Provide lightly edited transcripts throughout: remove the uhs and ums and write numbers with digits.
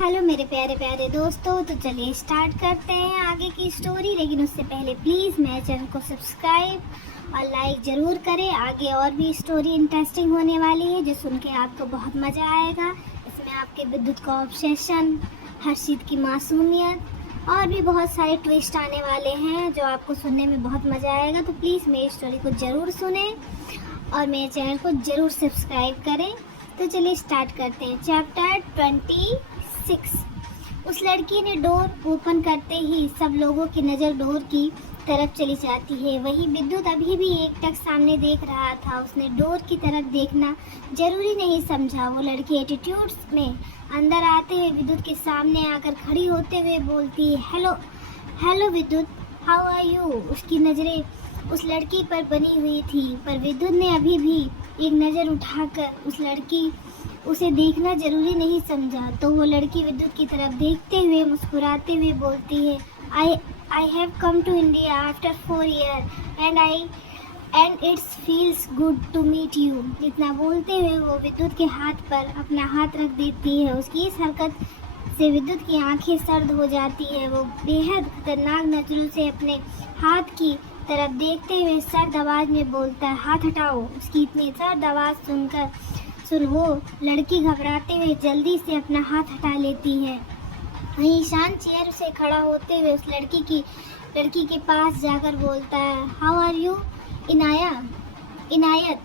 Hello मेरे प्यारे प्यारे दोस्तों, तो चलिए स्टार्ट करते हैं आगे की स्टोरी। लेकिन उससे पहले प्लीज़ मेरे चैनल को सब्सक्राइब और लाइक ज़रूर करें। आगे और भी स्टोरी इंटरेस्टिंग होने वाली है जो सुन के आपको बहुत मज़ा आएगा। इसमें आपके विद्युत का ऑब्सेशन, हर्षित की मासूमियत और भी बहुत सारे ट्विस्ट आने वाले हैं जो आपको सुनने में बहुत मज़ा आएगा। तो प्लीज़ मेरी स्टोरी को ज़रूर सुनें और मेरे चैनल को ज़रूर सब्सक्राइब करें। तो चलिए स्टार्ट करते हैं। चैप्टर 26। उस लड़की ने डोर ओपन करते ही सब लोगों की नज़र डोर की तरफ चली जाती है। वही विद्युत अभी भी एकटक सामने देख रहा था। उसने डोर की तरफ देखना जरूरी नहीं समझा। वो लड़की एटीट्यूड्स में अंदर आते हुए विद्युत के सामने आकर खड़ी होते हुए बोलती है, हेलो हेलो विद्युत, हाउ आर यू। उसकी नज़रें उस लड़की पर बनी हुई थी, पर विद्युत ने अभी भी एक नज़र उठाकर उसे देखना जरूरी नहीं समझा। तो वो लड़की विद्युत की तरफ देखते हुए मुस्कुराते हुए बोलती है, I have come to India after 4 years and it's feels good to meet you. इतना बोलते हुए वो विद्युत के हाथ पर अपना हाथ रख देती है। उसकी इस हरकत से विद्युत की आंखें सर्द हो जाती है। वो बेहद खतरनाक नजरों से अपने हाथ की तरफ देखते हुए सर्द आवाज में बोलता है, हाथ हटाओ। उसकी इतनी सर्द आवाज सुन वो लड़की घबराते हुए जल्दी से अपना हाथ हटा लेती है। वहीं ईशान चेयर से खड़ा होते हुए उस लड़की के पास जाकर बोलता है, हाउ आर यू इनायत।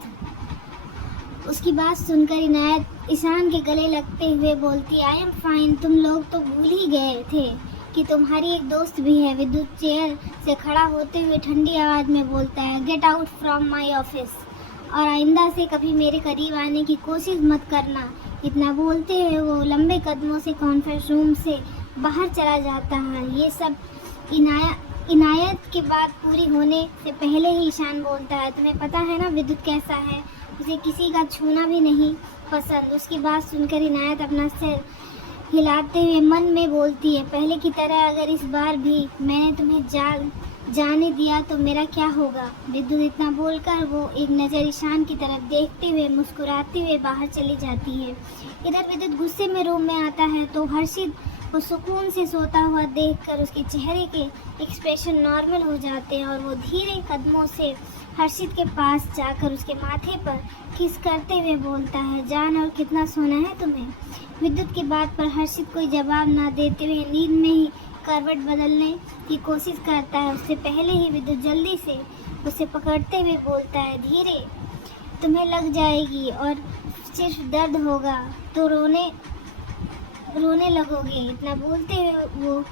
उसकी बात सुनकर इनायत ईशान के गले लगते हुए बोलती, आई एम फाइन। तुम लोग तो भूल ही गए थे कि तुम्हारी एक दोस्त भी है। विद्युत चेयर से खड़ा होते हुए ठंडी आवाज में बोलता है, get out from my office और आइंदा से कभी मेरे करीब आने की कोशिश मत करना। इतना बोलते हुए वो लंबे कदमों से कॉन्फ्रेंस रूम से बाहर चला जाता है। ये सब इनायत की बात पूरी होने से पहले ही ईशान बोलता है, तुम्हें पता है ना विद्युत कैसा है, उसे किसी का छूना भी नहीं पसंद। उसकी बात सुनकर इनायत अपना सिर हिलाते हुए मन में बोलती है, पहले की तरह अगर इस बार भी मैंने तुम्हें जाने दिया तो मेरा क्या होगा। विद्युत इतना बोलकर वो एक नज़र ईशान की तरफ देखते हुए मुस्कुराते हुए बाहर चली जाती है। इधर विद्युत गुस्से में रूम में आता है तो हर्षित को सुकून से सोता हुआ देखकर उसके चेहरे के एक्सप्रेशन नॉर्मल हो जाते हैं और वो धीरे कदमों से हर्षित के पास जाकर उसके माथे पर किस करते हुए बोलता है, जान और कितना सोना है तुम्हें। विद्युत की बात पर हर्षित कोई जवाब ना देते हुए नींद में ही करवट बदलने की कोशिश करता है। उससे पहले ही विद्युत जल्दी से उसे पकड़ते हुए बोलता है, धीरे, तुम्हें लग जाएगी और सिर्फ दर्द होगा तो रोने लगोगे। इतना बोलते हुए वो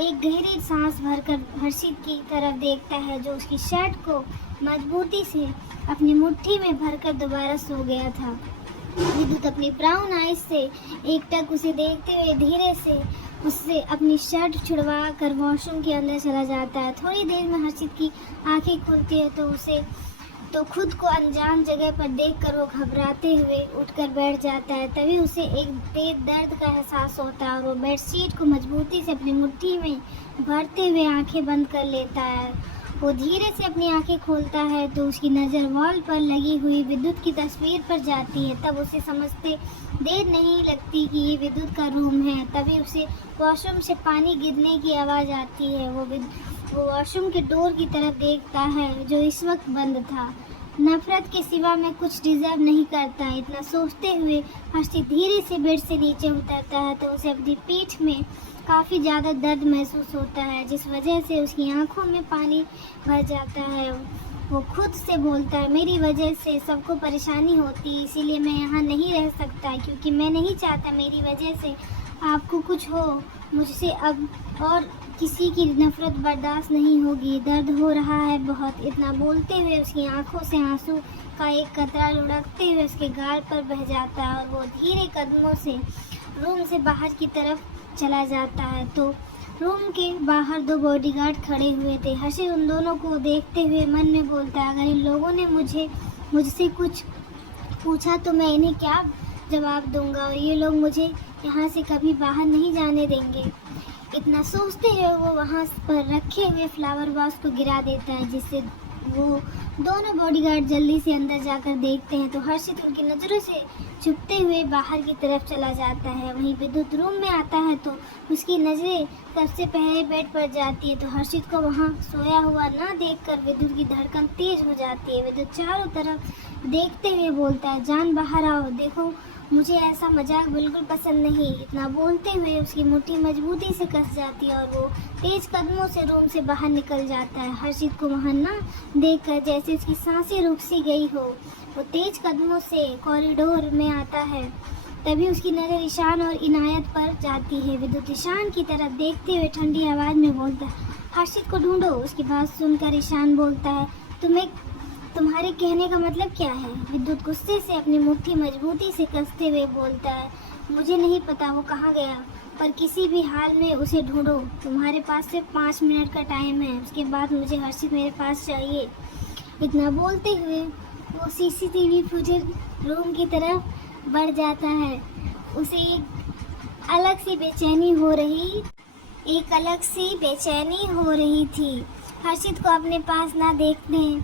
एक गहरी सांस भरकर हर्षित की तरफ देखता है जो उसकी शर्ट को मजबूती से अपनी मुट्ठी में भरकर दोबारा सो गया था। विद्युत अपनी ब्राउन आइज से एकटक उसे देखते हुए धीरे से उससे अपनी शर्ट छुड़वा कर वॉशरूम के अंदर चला जाता है। थोड़ी देर में हर्षित की आंखें खुलती है तो खुद को अनजान जगह पर देखकर वो घबराते हुए उठकर बैठ जाता है। तभी उसे एक तेज दर्द का एहसास होता है और वो बेडशीट को मजबूती से अपनी मुट्ठी में भरते हुए आंखें बंद कर लेता है। वो धीरे से अपनी आंखें खोलता है तो उसकी नज़र वॉल पर लगी हुई विद्युत की तस्वीर पर जाती है। तब उसे समझते देर नहीं लगती कि ये विद्युत का रूम है। तभी उसे वॉशरूम से पानी गिरने की आवाज़ आती है। वो वॉशरूम के डोर की तरफ देखता है जो इस वक्त बंद था। नफरत के सिवा मैं कुछ डिजर्व नहीं करता। इतना सोचते हुए हर्षित धीरे से बेड से नीचे उतरता है तो उसे अपनी पीठ में काफ़ी ज़्यादा दर्द महसूस होता है जिस वजह से उसकी आंखों में पानी भर जाता है। वो खुद से बोलता है, मेरी वजह से सबको परेशानी होती, इसीलिए मैं यहाँ नहीं रह सकता, क्योंकि मैं नहीं चाहता मेरी वजह से आपको कुछ हो। मुझसे अब और किसी की नफरत बर्दाश्त नहीं होगी। दर्द हो रहा है बहुत। इतना बोलते हुए उसकी आंखों से आंसू का एक कतरा लुढ़कते हुए उसके गाल पर बह जाता है और वो धीरे कदमों से रूम से बाहर की तरफ चला जाता है। तो रूम के बाहर 2 बॉडीगार्ड खड़े हुए थे। हर्षित उन दोनों को देखते हुए मन में बोलता है, अगर इन लोगों ने मुझसे कुछ पूछा तो मैं इन्हें क्या जवाब दूंगा और ये लोग मुझे यहाँ से कभी बाहर नहीं जाने देंगे। इतना सोचते हुए वो वहाँ पर रखे हुए फ्लावर वास को गिरा देता है जिससे वो दोनों बॉडीगार्ड जल्दी से अंदर जाकर देखते हैं तो हर्षित उनकी नज़रों से छुपते हुए बाहर की तरफ चला जाता है। वहीं विद्युत रूम में आता है तो उसकी नज़रें सबसे पहले बेड पर जाती है तो हर्षित को वहाँ सोया हुआ ना देखकर विद्युत की धड़कन तेज हो जाती है। विद्युत चारों तरफ देखते हुए बोलता है, जान बाहर आओ, देखो मुझे ऐसा मजाक बिल्कुल पसंद नहीं। इतना बोलते हुए उसकी मुट्ठी मजबूती से कस जाती है और वो तेज कदमों से रूम से बाहर निकल जाता है। हर्षित को वहाँ ना देखकर जैसे उसकी सांसें रुक सी गई हो, वो तेज कदमों से कॉरिडोर में आता है। तभी उसकी नज़र ईशान और इनायत पर जाती है। विद्युत ईशान की तरफ देखते हुए ठंडी आवाज़ में बोलता है, हर्षित को ढूंढो। उसकी बात सुनकर ईशान बोलता है, तुम्हारे कहने का मतलब क्या है? विद्युत गुस्से से अपनी मुट्ठी मजबूती से कसते हुए बोलता है, मुझे नहीं पता वो कहाँ गया, पर किसी भी हाल में उसे ढूंढो। तुम्हारे पास सिर्फ 5 मिनट का टाइम है, उसके बाद मुझे हर्षित मेरे पास चाहिए। इतना बोलते हुए वो सीसीटीवी फुटेज रूम की तरफ बढ़ जाता है। उसे एक अलग सी बेचैनी हो रही थी। हर्षित को अपने पास ना देखने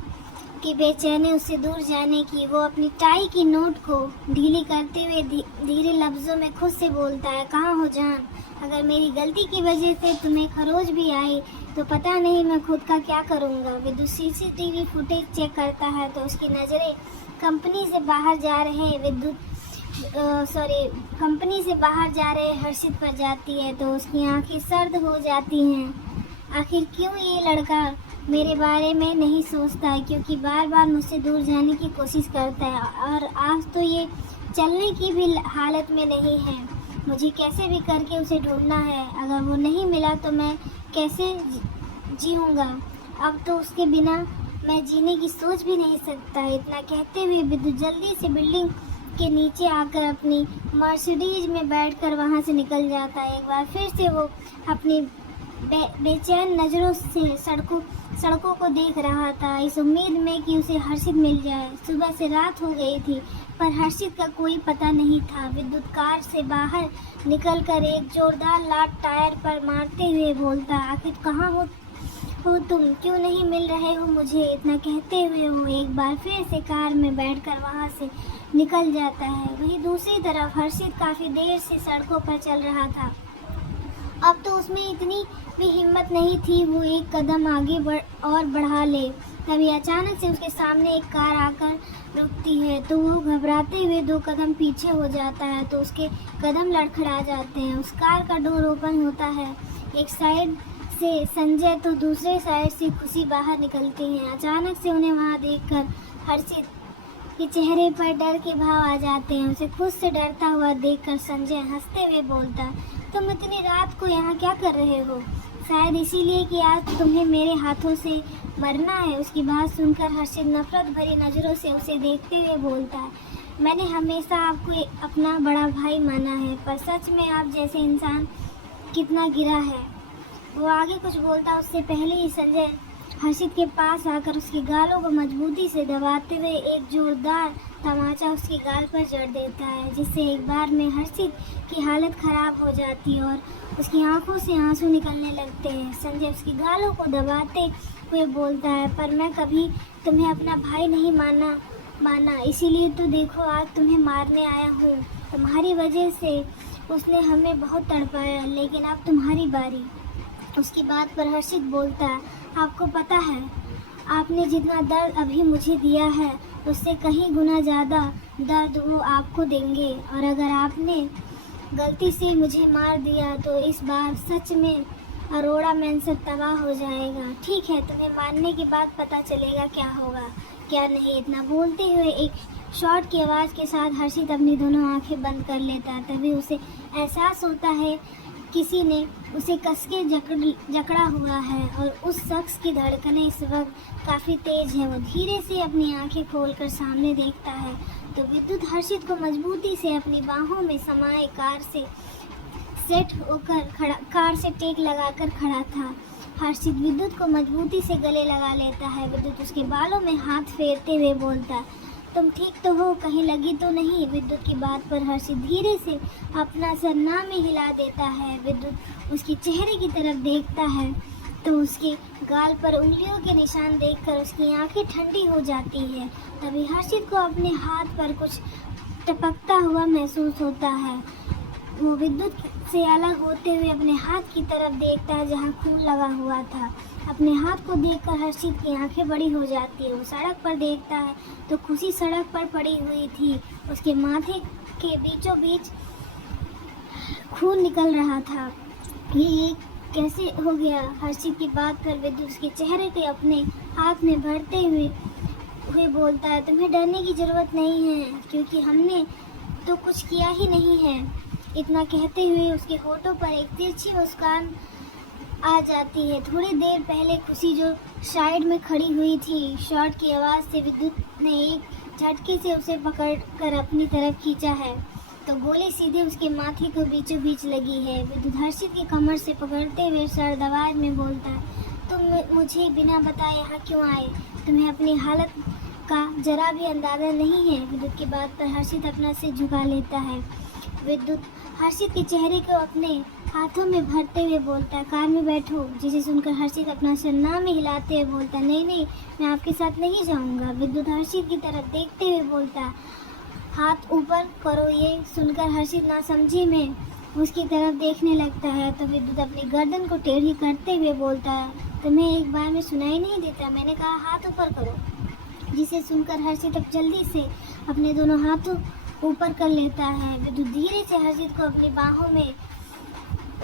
की बेचैनी उससे दूर जाने की। वो अपनी टाई की नोट को ढीली करते हुए धीरे लफ्ज़ों में खुद से बोलता है, कहाँ हो जान? अगर मेरी गलती की वजह से तुम्हें खरोच भी आई तो पता नहीं मैं खुद का क्या करूँगा। विद्युत सीसीटीवी फुटेज चेक करता है तो उसकी नज़रें कंपनी से बाहर जा रहे हर्षित पर जाती है तो उसकी आंखें सर्द हो जाती हैं। आखिर क्यों ये लड़का मेरे बारे में नहीं सोचता है, क्योंकि बार बार मुझसे दूर जाने की कोशिश करता है और आज तो ये चलने की भी हालत में नहीं है। मुझे कैसे भी करके उसे ढूंढना है। अगर वो नहीं मिला तो मैं कैसे जीऊँगा? अब तो उसके बिना मैं जीने की सोच भी नहीं सकता। इतना कहते हुए विद्युत जल्दी से बिल्डिंग के नीचे आकर अपनी मर्सिडीज में बैठकर वहाँ से निकल जाता है। एक बार फिर से वो अपनी बेचैन नज़रों से सड़कों को देख रहा था, इस उम्मीद में कि उसे हर्षित मिल जाए। सुबह से रात हो गई थी पर हर्षित का कोई पता नहीं था। विद्युत कार से बाहर निकलकर एक जोरदार लात टायर पर मारते हुए बोलता, आखिर कहाँ हो तुम? क्यों नहीं मिल रहे हो मुझे? इतना कहते हुए वो एक बार फिर से कार में बैठकर वहाँ से निकल जाता है। वहीं दूसरी तरफ हर्षित काफ़ी देर से सड़कों पर चल रहा था। अब तो उसमें इतनी भी हिम्मत नहीं थी वो एक कदम आगे बढ़ा ले। तभी अचानक से उसके सामने एक कार आकर रुकती है तो वो घबराते हुए 2 कदम पीछे हो जाता है तो उसके कदम लड़खड़ा जाते हैं। उस कार का डोर ओपन होता है। एक साइड से संजय तो दूसरे साइड से खुशी बाहर निकलती हैं। अचानक से उन्हें वहाँ देखकर हर्षित के चेहरे पर डर के भाव आ जाते हैं। उसे खुद से डरता हुआ देखकर संजय हंसते हुए बोलता, तुम इतनी रात को यहाँ क्या कर रहे हो? शायद इसीलिए कि आज तुम्हें मेरे हाथों से मरना है। उसकी बात सुनकर हर्षित नफरत भरी नज़रों से उसे देखते हुए बोलता है, मैंने हमेशा आपको अपना बड़ा भाई माना है, पर सच में आप जैसे इंसान कितना गिरा है। वो आगे कुछ बोलता उससे पहले ही संजय हर्षित के पास आकर उसके गालों को मजबूती से दबाते हुए एक जोरदार तमाचा उसके गाल पर जड़ देता है, जिससे एक बार में हर्षित की हालत ख़राब हो जाती है और उसकी आंखों से आंसू निकलने लगते हैं। संजय उसकी गालों को दबाते हुए बोलता है, पर मैं कभी तुम्हें अपना भाई नहीं माना, इसीलिए तो देखो आज तुम्हें मारने आया हूँ। तुम्हारी वजह से उसने हमें बहुत तड़पाया, लेकिन अब तुम्हारी बारी। उसकी बात पर हर्षित बोलता है, आपको पता है आपने जितना दर्द अभी मुझे दिया है उससे कहीं गुना ज़्यादा दर्द वो आपको देंगे, और अगर आपने गलती से मुझे मार दिया तो इस बार सच में अरोड़ा मेंशन तबाह हो जाएगा। ठीक है, तुम्हें मारने के बाद पता चलेगा क्या होगा क्या नहीं। इतना बोलते हुए एक शॉट की आवाज़ के साथ हर्षित अपनी दोनों आंखें बंद कर लेता है। तभी उसे एहसास होता है किसी ने उसे कसके जकड़ा हुआ है और उस शख्स की धड़कनें इस वक्त काफ़ी तेज है। वो धीरे से अपनी आंखें खोलकर सामने देखता है तो विद्युत हर्षित को मजबूती से अपनी बाहों में समाये कार से टेक लगाकर खड़ा था। हर्षित विद्युत को मजबूती से गले लगा लेता है। विद्युत उसके बालों में हाथ फेरते हुए बोलता है, तुम ठीक तो हो? कहीं लगी तो नहीं? विद्युत की बात पर हर्षित धीरे से अपना सर ना में हिला देता है। विद्युत उसके चेहरे की तरफ देखता है तो उसके गाल पर उंगलियों के निशान देखकर उसकी आंखें ठंडी हो जाती है। तभी हर्षित को अपने हाथ पर कुछ टपकता हुआ महसूस होता है। वो विद्युत से अलग होते हुए अपने हाथ की तरफ देखता है जहाँ खून लगा हुआ था। अपने हाथ को देखकर हर्षित की आंखें बड़ी हो जाती है। वो सड़क पर देखता है तो खुशी सड़क पर पड़ी हुई थी। उसके माथे के बीचों बीच खून निकल रहा था। ये कैसे हो गया? हर्षित की बात पर विद्युत उसके चेहरे के अपने हाथ में भरते हुए बोलता है, तुम्हें डरने की ज़रूरत नहीं है क्योंकि हमने तो कुछ किया ही नहीं है। इतना कहते हुए उसके होठों पर एक तिरछी मुस्कान आ जाती है। थोड़ी देर पहले खुशी जो साइड में खड़ी हुई थी, शॉट की आवाज़ से विद्युत ने एक झटके से उसे पकड़कर अपनी तरफ खींचा है तो गोली सीधे उसके माथे को बीचों बीच लगी है। विद्युत हर्षित की कमर से पकड़ते हुए सर्द आवाज में बोलता है, तुम मुझे बिना बताए यहाँ क्यों आए? तुम्हें अपनी हालत का जरा भी अंदाज़ा नहीं है। विद्युत की बात पर हर्षित अपना सिर झुका लेता है। विद्युत हर्षित के चेहरे को अपने हाथों में भरते हुए बोलता है, कार में बैठो। जिसे सुनकर हर्षित अपना सिर ना में हिलाते हुए बोलता है, नहीं मैं आपके साथ नहीं जाऊंगा। विद्युत हर्षित की तरफ देखते हुए बोलता है, हाथ ऊपर करो। ये सुनकर हर्षित ना समझी में उसकी तरफ देखने लगता है तो विद्युत अपनी गर्दन को टेढ़ी करते हुए बोलता है, तुम्हें एक बार में सुनाई नहीं देता? मैंने कहा हाथ ऊपर करो। जिसे सुनकर हर्षित अब जल्दी से अपने दोनों हाथों ऊपर कर लेता है। विद्युत धीरे से हर्षित को अपनी बाहों में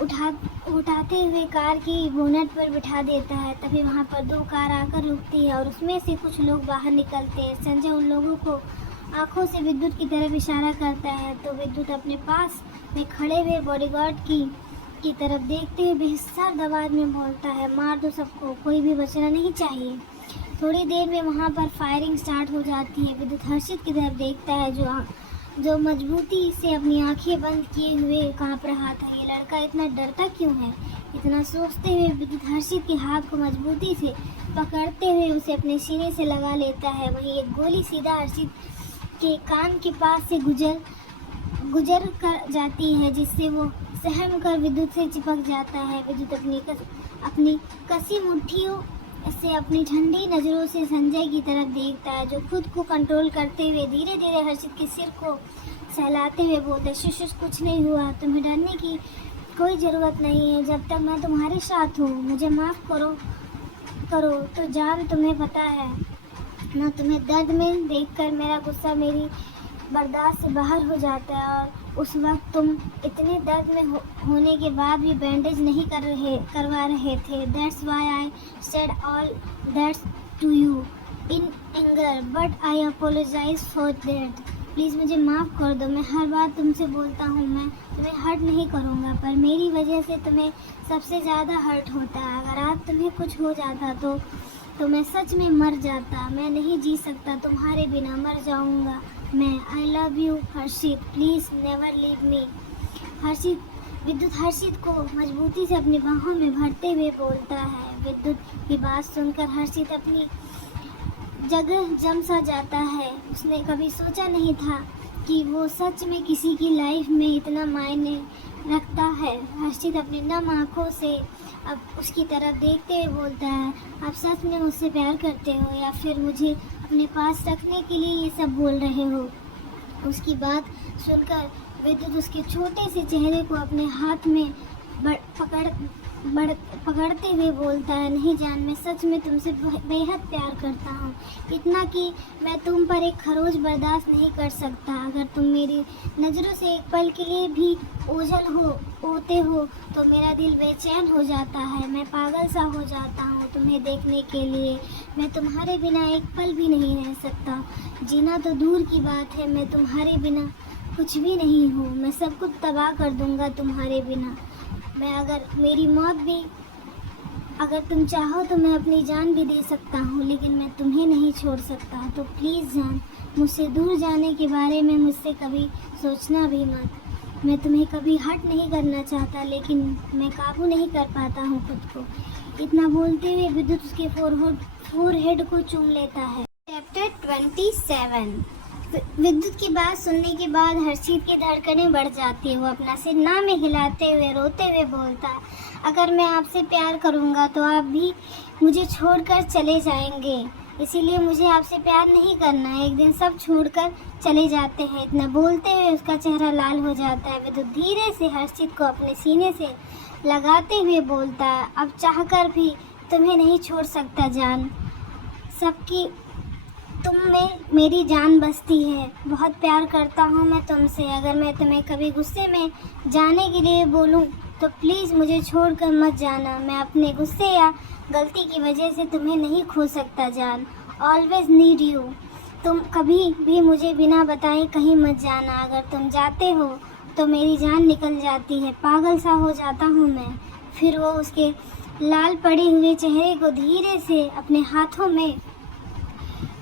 उठाते हुए कार की बोनट पर बिठा देता है। तभी वहाँ पर दो कार आकर रुकती है और उसमें से कुछ लोग बाहर निकलते हैं। संजय उन लोगों को आंखों से विद्युत की तरफ इशारा करता है तो विद्युत अपने पास में खड़े हुए बॉडीगार्ड की तरफ देखते हुए बेसर्द आवाज में बोलता है, मार दो सबको, कोई भी बचना नहीं चाहिए। थोड़ी देर में वहाँ पर फायरिंग स्टार्ट हो जाती है। विद्युत हर्षित की तरफ देखता है जो मजबूती से अपनी आंखें बंद किए हुए कांप रहा था। ये लड़का इतना डरता क्यों है? इतना सोचते हुए विद्युत हर्षित के हाथ को मजबूती से पकड़ते हुए उसे अपने सीने से लगा लेता है। वहीं एक गोली सीधा हर्षित के कान के पास से गुजर कर जाती है जिससे वो सहम कर विद्युत से चिपक जाता है। विद्युत अपनी कसी मुट्ठियों से अपनी ठंडी नज़रों से संजय की तरफ देखता है जो खुद को कंट्रोल करते हुए धीरे धीरे हर्षित के सिर को सहलाते हुए बोलता है, शिशु कुछ नहीं हुआ, तुम्हें डरने की कोई ज़रूरत नहीं है। जब तक मैं तुम्हारे साथ हूँ मुझे माफ़ करो तो जान, तुम्हें पता है ना, तुम्हें दर्द में देखकर मेरा गुस्सा मेरी बर्दाश्त से बाहर हो जाता है और उस वक्त तुम इतने दर्द में होने के बाद भी बैंडेज नहीं करवा रहे थे। That's why I said all that's to you in anger but I apologise for that. Please मुझे माफ़ कर दो। मैं हर बार तुमसे बोलता हूँ मैं तुम्हें हर्ट नहीं करूँगा, पर मेरी वजह से तुम्हें सबसे ज़्यादा हर्ट होता है। अगर आज तुम्हें कुछ हो जाता तो मैं सच में मर जाता। मैं नहीं जी सकता तुम्हारे बिना, मर जाऊँगा मैं। I love you Harshit, please never leave me. विद्युत हर्षित को मजबूती से अपनी बाहों में भरते हुए बोलता है। विद्युत की बात सुनकर हर्षित अपनी जगह जम सा जाता है। उसने कभी सोचा नहीं था कि वो सच में किसी की लाइफ में इतना मायने रखता है। हर्षित अपनी नम आँखों से अब उसकी तरफ देखते हुए बोलता है, आप सच में मुझसे प्यार करते हो या फिर मुझे अपने पास रखने के लिए ये सब बोल रहे हो? उसकी बात सुनकर विद्युत उसके छोटे से चेहरे को अपने हाथ में पकड़ते हुए बोलता है, नहीं जान, मैं सच में तुमसे बेहद प्यार करता हूँ, इतना कि मैं तुम पर एक खरोच बर्दाश्त नहीं कर सकता। अगर तुम मेरी नज़रों से एक पल के लिए भी ओझल होते हो तो मेरा दिल बेचैन हो जाता है। मैं पागल सा हो जाता हूँ तुम्हें देखने के लिए। मैं तुम्हारे बिना एक पल भी नहीं रह सकता। जीना तो दूर की बात है, मैं तुम्हारे बिना कुछ भी नहीं हूँ। मैं सब कुछ तबाह कर दूँगा तुम्हारे बिना। मैं अगर तुम चाहो तो मैं अपनी जान भी दे सकता हूँ, लेकिन मैं तुम्हें नहीं छोड़ सकता। तो प्लीज़ जान, मुझसे दूर जाने के बारे में मुझसे कभी सोचना भी मत। मैं तुम्हें कभी हर्ट नहीं करना चाहता, लेकिन मैं काबू नहीं कर पाता हूँ खुद को। इतना बोलते हुए विद्युत उसके फोरहेड को चूम लेता है। चैप्टर 27। विद्युत की बात सुनने के बाद हर्षित की धड़कनें बढ़ जाती है। वो अपना सिर ना में हिलाते हुए रोते हुए बोलता है, अगर मैं आपसे प्यार करूँगा तो आप भी मुझे छोड़कर चले जाएंगे, इसीलिए मुझे आपसे प्यार नहीं करना है। एक दिन सब छोड़कर चले जाते हैं। इतना बोलते हुए उसका चेहरा लाल हो जाता है। विद्युत धीरे से हर्षित को अपने सीने से लगाते हुए बोलता है, अब चाहकर भी तुम्हें नहीं छोड़ सकता जान, सबकी तुम में मेरी जान बसती है। बहुत प्यार करता हूँ मैं तुमसे। अगर मैं तुम्हें कभी गुस्से में जाने के लिए बोलूँ तो प्लीज़ मुझे छोड़कर मत जाना। मैं अपने गुस्से या गलती की वजह से तुम्हें नहीं खो सकता जान। Always need you. तुम कभी भी मुझे बिना बताए कहीं मत जाना। अगर तुम जाते हो तो मेरी जान निकल जाती है, पागल सा हो जाता हूँ मैं। फिर वो उसके लाल पड़े हुए चेहरे को धीरे से अपने हाथों में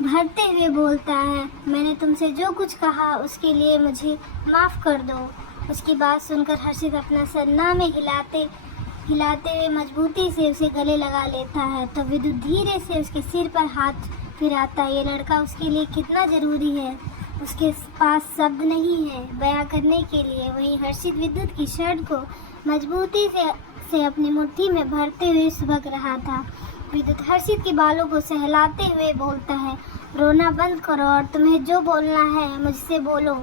भरते हुए बोलता है, मैंने तुमसे जो कुछ कहा उसके लिए मुझे माफ़ कर दो। उसकी बात सुनकर हर्षित अपना सर ना में हिलाते हुए मजबूती से उसे गले लगा लेता है। तो विद्युत धीरे से उसके सिर पर हाथ फिराता है। ये लड़का उसके लिए कितना ज़रूरी है, उसके पास शब्द नहीं है बयां करने के लिए। वहीं हर्षित विद्युत की शर्ट को मजबूती से अपनी मुट्ठी में भरते हुए सुबक रहा था। विद्युत हर्षित के बालों को सहलाते हुए बोलता है, रोना बंद करो और तुम्हें जो बोलना है मुझसे बोलो।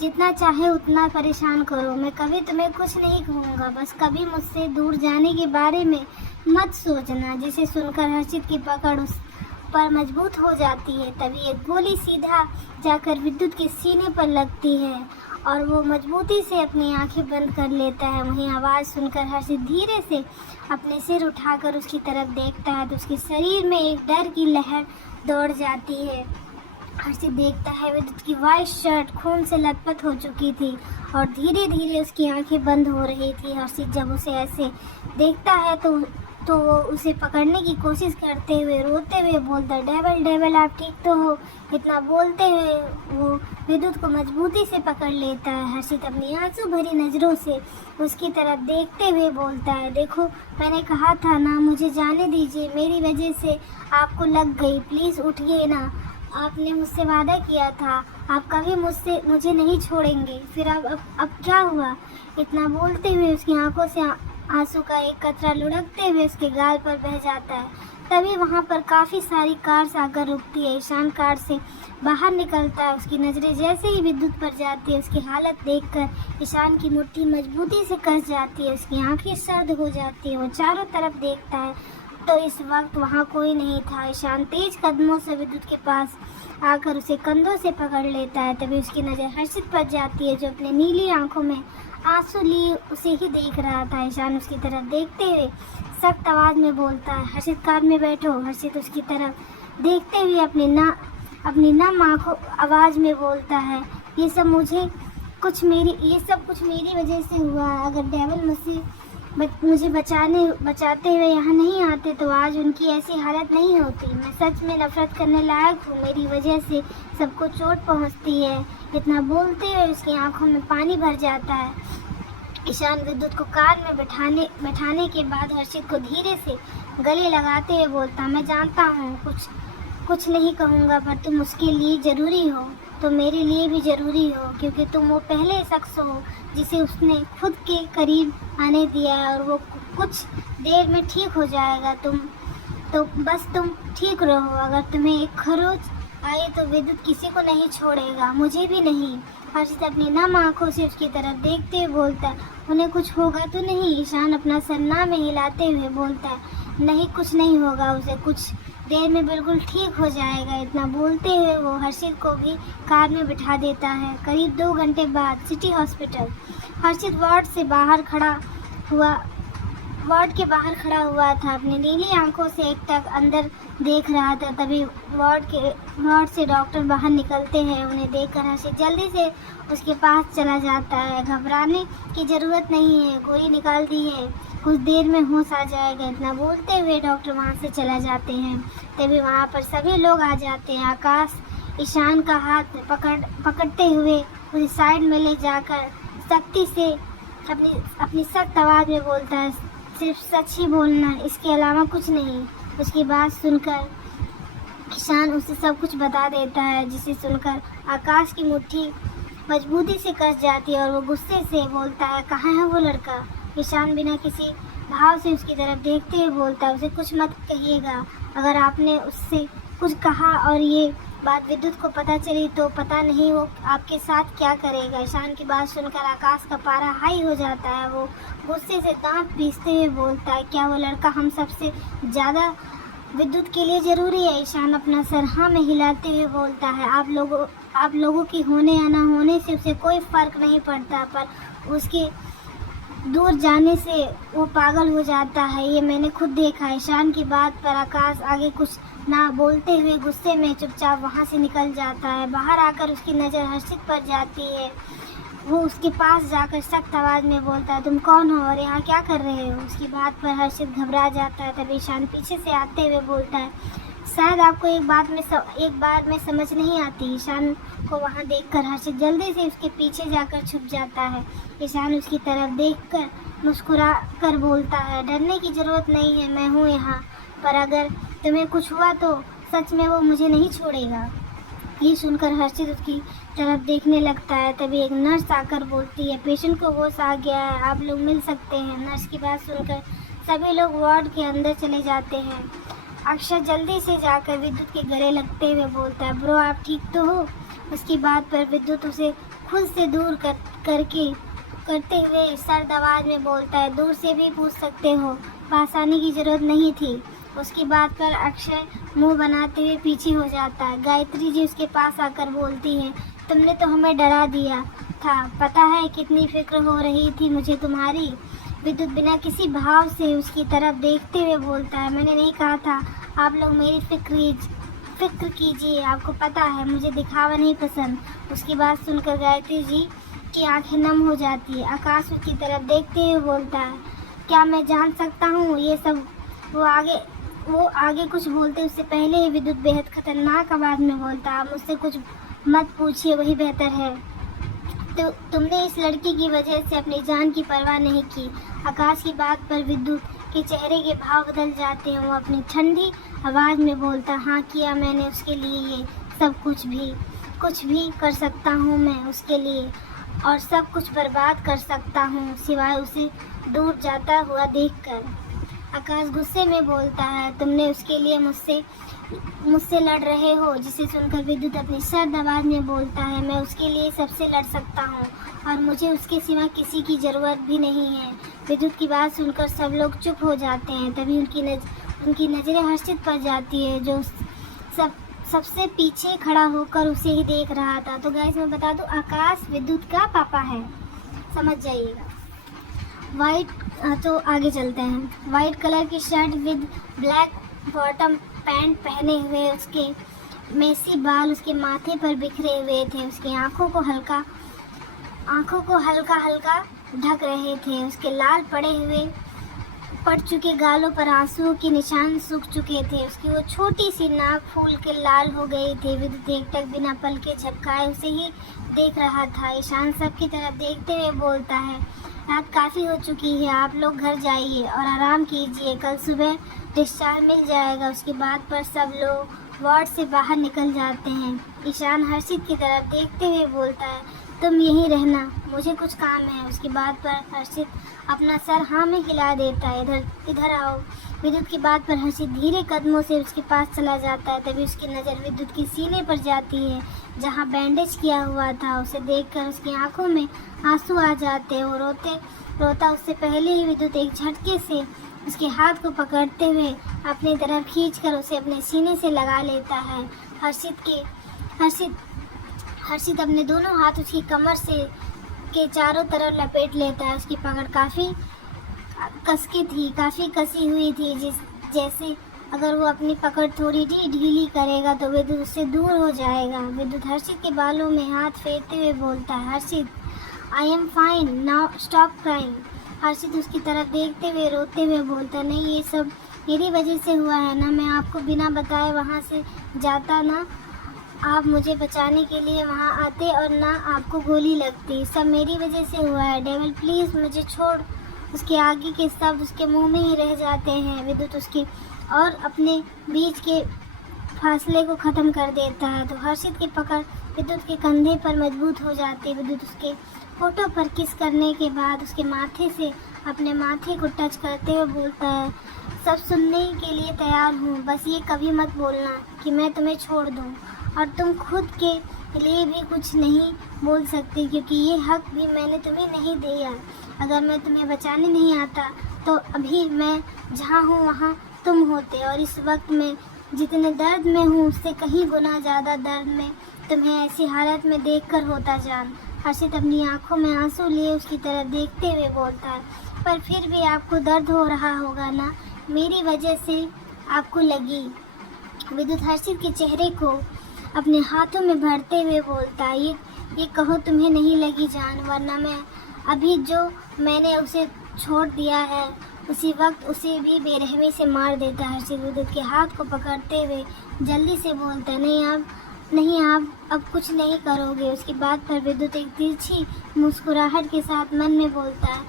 जितना चाहे उतना परेशान करो, मैं कभी तुम्हें कुछ नहीं कहूँगा। बस कभी मुझसे दूर जाने के बारे में मत सोचना। जिसे सुनकर हर्षित की पकड़ उस पर मजबूत हो जाती है। तभी एक गोली सीधा जाकर विद्युत के सीने पर लगती है और वो मजबूती से अपनी आंखें बंद कर लेता है। वहीं आवाज़ सुनकर हर्षित धीरे से अपने सिर उठाकर उसकी तरफ देखता है तो उसके शरीर में एक डर की लहर दौड़ जाती है। हर्षित देखता है विद्युत की वाइट शर्ट खून से लथपथ हो चुकी थी और धीरे धीरे उसकी आंखें बंद हो रही थी। हर्षित जब उसे ऐसे देखता है तो वो उसे पकड़ने की कोशिश करते हुए रोते हुए बोलता, डेविल आप ठीक तो हो। इतना बोलते हुए वो विद्युत को मजबूती से पकड़ लेता है। हर्षित अपनी आंसू भरी नज़रों से उसकी तरफ देखते हुए बोलता है, देखो मैंने कहा था ना, मुझे जाने दीजिए, मेरी वजह से आपको लग गई, प्लीज़ उठिए ना। आपने मुझसे वादा किया था आप कभी मुझे नहीं छोड़ेंगे, फिर अब क्या हुआ। इतना बोलते हुए उसकी आंखों से आंसू का एक कतरा लुढ़कते हुए उसके गाल पर बह जाता है। तभी वहाँ पर काफ़ी सारी कार्स आकर रुकती है। ईशान कार से बाहर निकलता है। उसकी नज़रें जैसे ही विद्युत पर जाती है, उसकी हालत देखकर ईशान की मुट्ठी मजबूती से कस जाती है। उसकी आंखें सर्द हो जाती है। वो चारों तरफ देखता है तो इस वक्त वहाँ कोई नहीं था। ईशान तेज कदमों से विद्युत के पास आकर उसे कंधों से पकड़ लेता है। तभी उसकी नज़र हर्षित पर जाती है जो अपने नीली आंखों में आंसू लिए उसे ही देख रहा था। ईशान उसकी तरफ देखते हुए सख्त आवाज़ में बोलता है, हर्षित कार में बैठो। हर्षित उसकी तरफ देखते हुए अपनी नम आंखों आवाज़ में बोलता है, ये सब कुछ मेरी वजह से हुआ। अगर डेविल मुझे बचाते हुए यहाँ नहीं आते तो आज उनकी ऐसी हालत नहीं होती। मैं सच में नफरत करने लायक हूँ, मेरी वजह से सबको चोट पहुँचती है। इतना बोलते हुए उसकी आंखों में पानी भर जाता है। ईशान विद्युत को कार में बैठाने के बाद हर्षित को धीरे से गले लगाते हुए बोलता, मैं जानता हूँ कुछ नहीं कहूँगा, पर तुम उसके लिए ज़रूरी हो तो मेरे लिए भी ज़रूरी हो, क्योंकि तुम वो पहले शख्स हो जिसे उसने खुद के करीब आने दिया है और वो कुछ देर में ठीक हो जाएगा। बस तुम ठीक रहो। अगर तुम्हें एक खरोच आई तो विद्युत किसी को नहीं छोड़ेगा, मुझे भी नहीं। हर्षित अपनी नम आंखों से उसकी तरफ देखते हुए बोलता है, उन्हें कुछ होगा तो नहीं। ईशान अपना सर ना में हिलाते हुए बोलता है, नहीं कुछ नहीं होगा, उसे कुछ देर में बिल्कुल ठीक हो जाएगा। इतना बोलते हुए वो हर्षित को भी कार में बिठा देता है। करीब 2 घंटे बाद सिटी हॉस्पिटल। हर्षित वार्ड के बाहर खड़ा हुआ था। अपनी नीली आंखों से एकटक अंदर देख रहा था। तभी वार्ड से डॉक्टर बाहर निकलते हैं। उन्हें देखकर हर्षित जल्दी से उसके पास चला जाता है। घबराने की ज़रूरत नहीं है, गोली निकाल दी है, कुछ देर में होश आ जाएगा। इतना बोलते हुए डॉक्टर वहाँ से चला जाते हैं। तभी वहाँ पर सभी लोग आ जाते हैं। आकाश ईशान का हाथ पकड़ते हुए उसे साइड में ले जाकर सख्ती से अपनी सख्त आवाज़ में बोलता है, सिर्फ सच ही बोलना, इसके अलावा कुछ नहीं। उसकी बात सुनकर ईशान उसे सब कुछ बता देता है, जिसे सुनकर आकाश की मुट्ठी मजबूती से कस जाती है और वो गुस्से से बोलता है, कहाँ है वो लड़का। ईशान बिना किसी भाव से उसकी तरफ देखते हुए बोलता है, उसे कुछ मत कहिएगा। अगर आपने उससे कुछ कहा और ये बात विद्युत को पता चली तो पता नहीं वो आपके साथ क्या करेगा। ईशान की बात सुनकर आकाश का पारा हाई हो जाता है। वो गुस्से से दांत पीसते हुए बोलता है, क्या वो लड़का हम सबसे ज़्यादा विद्युत के लिए ज़रूरी है। ईशान अपना सर हाँ में हिलाते हुए बोलता है, आप लोगों की होने या ना होने से उसे कोई फ़र्क नहीं पड़ता, पर उसके दूर जाने से वो पागल हो जाता है, ये मैंने खुद देखा है। ईशान की बात पर आकाश आगे कुछ ना बोलते हुए गुस्से में चुपचाप वहाँ से निकल जाता है। बाहर आकर उसकी नज़र हर्षित पर जाती है। वो उसके पास जाकर सख्त आवाज़ में बोलता है, तुम कौन हो और यहाँ क्या कर रहे हो। उसकी बात पर हर्षित घबरा जाता है। तभी ईशान पीछे से आते हुए बोलता है, शायद आपको एक बार में समझ नहीं आती। ईशान को वहाँ देखकर हर्षित जल्दी से उसके पीछे जाकर छुप जाता है। ईशान उसकी तरफ देखकर मुस्कुरा कर बोलता है, डरने की ज़रूरत नहीं है, मैं हूँ यहाँ, पर अगर तुम्हें कुछ हुआ तो सच में वो मुझे नहीं छोड़ेगा। ये सुनकर हर्षित उसकी तरफ देखने लगता है। तभी एक नर्स आकर बोलती है, पेशेंट को होश आ गया है, आप लोग मिल सकते हैं। नर्स की बात सुनकर सभी लोग वार्ड के अंदर चले जाते हैं। अक्षय जल्दी से जाकर विद्युत के गले लगते हुए बोलता है, ब्रो आप ठीक तो हो। उसकी बात पर विद्युत उसे खुद से दूर करते हुए सर्द आवाज़ में बोलता है, दूर से भी पूछ सकते हो, पास आने की ज़रूरत नहीं थी। उसकी बात पर अक्षय मुंह बनाते हुए पीछे हो जाता है। गायत्री जी उसके पास आकर बोलती हैं, तुमने तो हमें डरा दिया था, पता है कितनी फिक्र हो रही थी मुझे तुम्हारी। विद्युत बिना किसी भाव से उसकी तरफ देखते हुए बोलता है, मैंने नहीं कहा था आप लोग मेरी फिक्र कीजिए, आपको पता है मुझे दिखावा नहीं पसंद। उसकी बात सुनकर गायत्री जी की आंखें नम हो जाती है। आकाश उसकी तरफ देखते हुए बोलता है, क्या मैं जान सकता हूँ ये सब। वो आगे कुछ बोलते उससे पहले ही विद्युत बेहद खतरनाक आवाज़ में बोलता, आप मुझसे कुछ मत पूछिए, वही बेहतर है। तो तुमने इस लड़की की वजह से अपनी जान की परवाह नहीं की। आकाश की बात पर विद्युत के चेहरे के भाव बदल जाते हैं। वो अपनी ठंडी आवाज़ में बोलता, हाँ किया मैंने उसके लिए ये सब, कुछ भी कर सकता हूँ मैं उसके लिए, और सब कुछ बर्बाद कर सकता हूँ सिवाय उसे दूर जाता हुआ देखकर। आकाश गुस्से में बोलता है, तुमने उसके लिए मुझसे लड़ रहे हो। जिसे सुनकर विद्युत अपनी सर्द आवाज़ में बोलता है, मैं उसके लिए सबसे लड़ सकता हूँ और मुझे उसके सिवा किसी की ज़रूरत भी नहीं है। विद्युत की बात सुनकर सब लोग चुप हो जाते हैं। तभी उनकी नज़रें हर्षित पर जाती है, जो सबसे पीछे खड़ा होकर उसे ही देख रहा था। तो गाइस मैं बता दूँ, आकाश विद्युत का पापा है, समझ जाइएगा। तो आगे चलते हैं। वाइट कलर की shirt with black bottom pant पहने हुए, उसके मेसी बाल उसके माथे पर बिखरे हुए थे। उसकी आंखों को हल्का हल्का ढक रहे थे। उसके लाल पड़ चुके गालों पर आंसुओं के निशान सूख चुके थे। उसकी वो छोटी सी नाक फूल के लाल हो गई थी। विद्युत एकटक बिना पल के झपकाए उसे ही देख रहा था। ईशान सबकी तरफ देखते हुए बोलता है, रात काफ़ी हो चुकी है, आप लोग घर जाइए और आराम कीजिए, कल सुबह डिस्चार्ज मिल जाएगा। उसकी बात पर सब लोग वार्ड से बाहर निकल जाते हैं। ईशान हर्षित की तरफ देखते हुए बोलता है, तुम यहीं रहना, मुझे कुछ काम है। उसकी बात पर हर्षित अपना सर हाँ में हिला देता है, इधर आओ। विद्युत की बात पर हर्षित धीरे कदमों से उसके पास चला जाता है। तभी उसकी नज़र विद्युत के सीने पर जाती है, जहाँ बैंडेज किया हुआ था। उसे देखकर उसकी आंखों में आंसू आ जाते हैं। वो रोता उससे पहले ही विद्युत एक झटके से उसके हाथ को पकड़ते हुए अपनी तरफ खींचकर उसे अपने सीने से लगा लेता है। हर्षित अपने दोनों हाथ उसकी कमर के चारों तरफ लपेट लेता है। उसकी पकड़ काफ़ी कसी हुई थी, जैसे अगर वो अपनी पकड़ थोड़ी ढीली करेगा तो विद्युत उससे दूर हो जाएगा। विद्युत हर्षित के बालों में हाथ फेरते हुए बोलता है, Harshit I am fine now, stop crying. Harshit उसकी तरफ देखते हुए रोते हुए बोलता, नहीं ये सब मेरी वजह से हुआ है ना, मैं आपको बिना बताए वहाँ से जाता, ना आप मुझे बचाने के लिए वहाँ आते और ना आपको गोली लगती, सब मेरी वजह से हुआ है। डेविल प्लीज़ मुझे छोड़। उसके आगे के शब्द उसके मुंह में ही रह जाते हैं। विद्युत उसकी और अपने बीच के फासले को ख़त्म कर देता है। तो हर्षित की पकड़ विद्युत के कंधे पर मजबूत हो जाती है। विद्युत उसके होठों पर किस करने के बाद उसके माथे से अपने माथे को टच करते हुए बोलता है, सब सुनने के लिए तैयार हूँ, बस ये कभी मत बोलना कि मैं तुम्हें छोड़ दूँ, और तुम खुद के लिए भी कुछ नहीं बोल सकते, क्योंकि ये हक भी मैंने तुम्हें नहीं दिया। अगर मैं तुम्हें बचाने नहीं आता तो अभी मैं जहाँ हूँ वहाँ तुम होते, और इस वक्त मैं जितने दर्द में हूँ उससे कहीं गुना ज़्यादा दर्द में तुम्हें ऐसी हालत में देखकर होता जान। हर्षित अपनी आंखों में आंसू लिए उसकी तरफ देखते हुए बोलता है, पर फिर भी आपको दर्द हो रहा होगा ना, मेरी वजह से आपको लगी। विद्युत हर्षित के चेहरे को अपने हाथों में भरते हुए बोलता है, ये कहो तुम्हें नहीं लगी जान, वरना मैं अभी जो मैंने उसे छोड़ दिया है उसी वक्त उसे भी बेरहमी से मार देता है। हर्षित विद्युत के हाथ को पकड़ते हुए जल्दी से बोलता है, नहीं आप अब कुछ नहीं करोगे। उसकी बात पर विद्युत एक तिरछी मुस्कुराहट के साथ मन में बोलता है,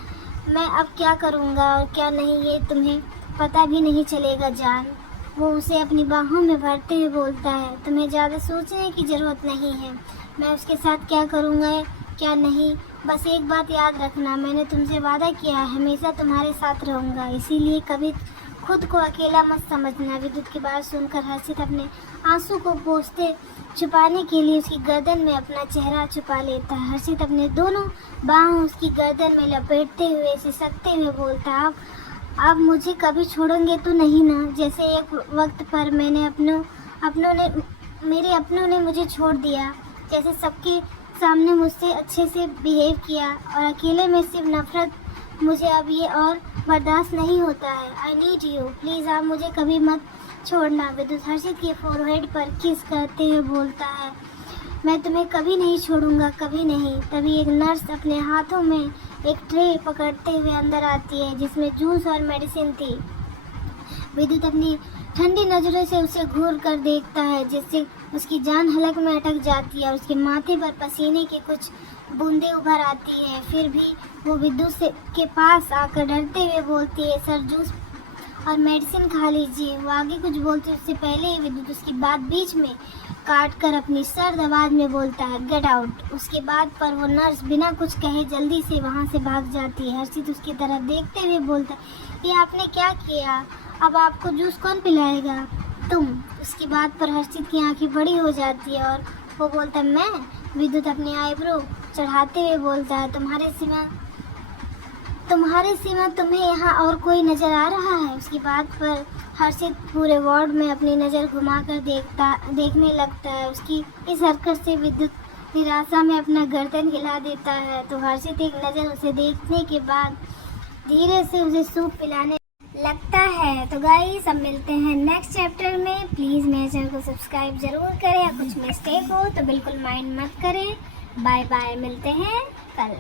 मैं अब क्या करूँगा और क्या नहीं ये तुम्हें पता भी नहीं चलेगा जान। वो उसे अपनी बाहों में भरते हुए बोलता है, तुम्हें ज़्यादा सोचने की ज़रूरत नहीं है, मैं उसके साथ क्या करूँगा क्या नहीं, बस एक बात याद रखना, मैंने तुमसे वादा किया है हमेशा तुम्हारे साथ रहूँगा, इसीलिए कभी खुद को अकेला मत समझना। विद्युत की बात सुनकर हर्षित अपने आंसू को पोंछते छुपाने के लिए उसकी गर्दन में अपना चेहरा छुपा लेता है। हर्षित अपने दोनों बाहों उसकी गर्दन में लपेटते हुए सिसकते हुए बोलता है, आप मुझे कभी छोड़ेंगे तो नहीं ना, जैसे एक वक्त पर मेरे अपनों ने मुझे छोड़ दिया, जैसे सबके सामने मुझसे अच्छे से बिहेव किया, और अकेले में सिर्फ नफरत, मुझे अब ये और बर्दाश्त नहीं होता है। आई नीड यू, प्लीज़ आप मुझे कभी मत छोड़ना। विद्युत हर्षित के फोरहेड पर किस करते हुए बोलता है, मैं तुम्हें कभी नहीं छोड़ूंगा, कभी नहीं। तभी एक नर्स अपने हाथों में एक ट्रे पकड़ते हुए अंदर आती है जिसमें जूस और मेडिसिन थी। विद्युत अपनी ठंडी नज़रों से उसे घूर कर देखता है, जिससे उसकी जान हलक में अटक जाती है और उसके माथे पर पसीने की कुछ बूंदें उभर आती है। फिर भी वो विद्युत के पास आकर डरते हुए बोलती है, सर जूस और मेडिसिन खा लीजिए। वो आगे कुछ बोलते उससे पहले ही विद्युत उसकी बात बीच में काट कर अपनी सर्द आवाज़ में बोलता है, गेट आउट। उसके बाद पर वो नर्स बिना कुछ कहे जल्दी से वहाँ से भाग जाती है। हर्षित उसकी तरफ देखते हुए बोलता है, ये आपने क्या किया, अब आपको जूस कौन पिलाएगा, तुम। उसकी बात पर हर्षित की आंखें बड़ी हो जाती है और वो बोलता है, मैं। विद्युत अपनी आईब्रो चढ़ाते हुए बोलता है, तुम्हारे सिवा तुम्हें यहाँ और कोई नज़र आ रहा है। उसकी बात पर हर्षित पूरे वार्ड में अपनी नज़र घुमाकर देखने लगता है। उसकी इस हरकत से विद्युत निराशा में अपना गर्दन हिला देता है। तो हर्षित एक नज़र उसे देखने के बाद धीरे से उसे सूप पिलाने लगता है। तो गाइस अब मिलते हैं नेक्स्ट चैप्टर में। प्लीज़ मेरे चैनल को सब्सक्राइब ज़रूर करें, या कुछ मिस्टेक हो तो बिल्कुल माइंड मत करें। बाय बाय, मिलते हैं कल।